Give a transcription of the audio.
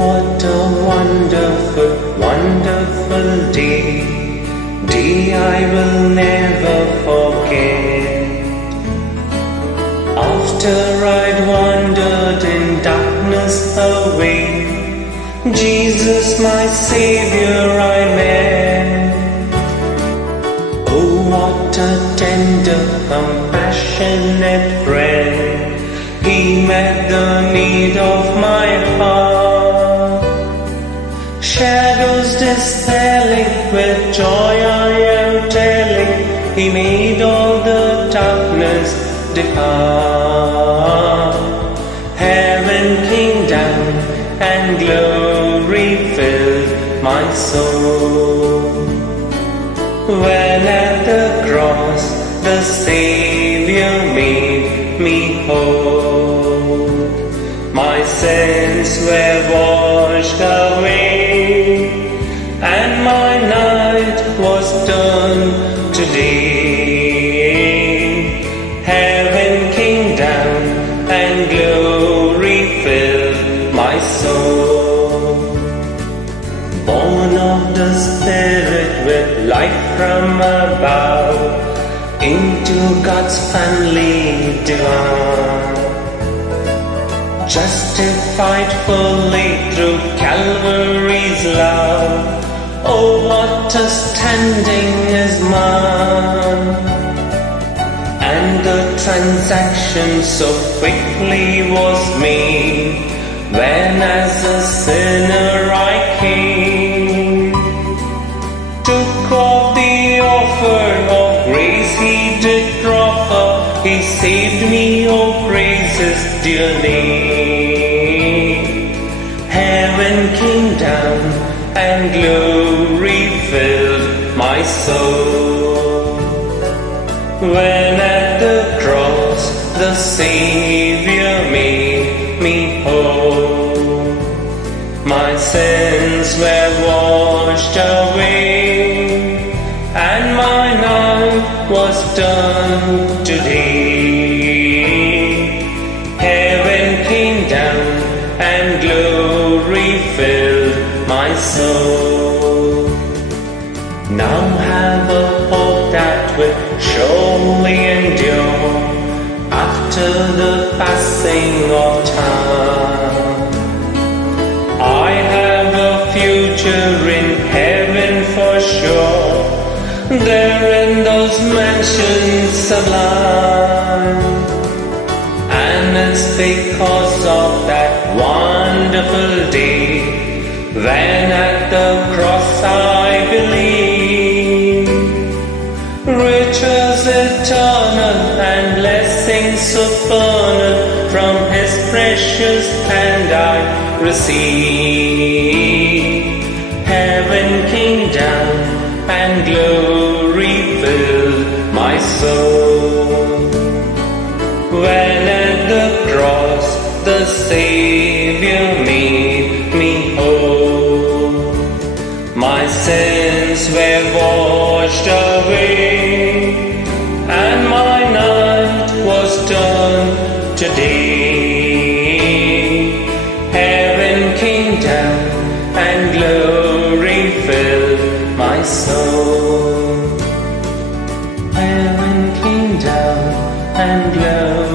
what a wonderful, wonderful day I will never forget. After I'd wandered in darkness away, Jesus my Savior I met. Oh, what a tender, compassionate friend. He met the need of my heart. Shadows dispelling, with joy I am telling, He made all the darkness depart. Heaven came down and glory filled my soul. When at the cross the Savior made me whole, my sins were washed away, and my night was done today. Heaven came down and glory filled my soul. Born of the Spirit with life from above, into God's family divine, justified fully through Calvary's love. Oh, what a standing is mine, and the transaction so quickly was made, when as a sinner I came. Took off the offer of grace He did proffer, He saved me, oh praise His dear name. Heaven came down and glory filled my soul. When at the cross the Savior made me whole, my sins were washed away, and my night was done today. Heaven came down and glory filled my soul. Now have a hope that will surely endure after the passing of time. I have a future in heaven for sure, there in those mansions sublime. And it's because of that wonderful day, when at the cross I believe, riches eternal and blessings supernal from His precious hand I receive. Heaven came down and glory filled my soul. When at the cross the Savior made me whole, my sins were washed away, and my night was done today. Heaven came down and glory filled my soul. Heaven came down and glory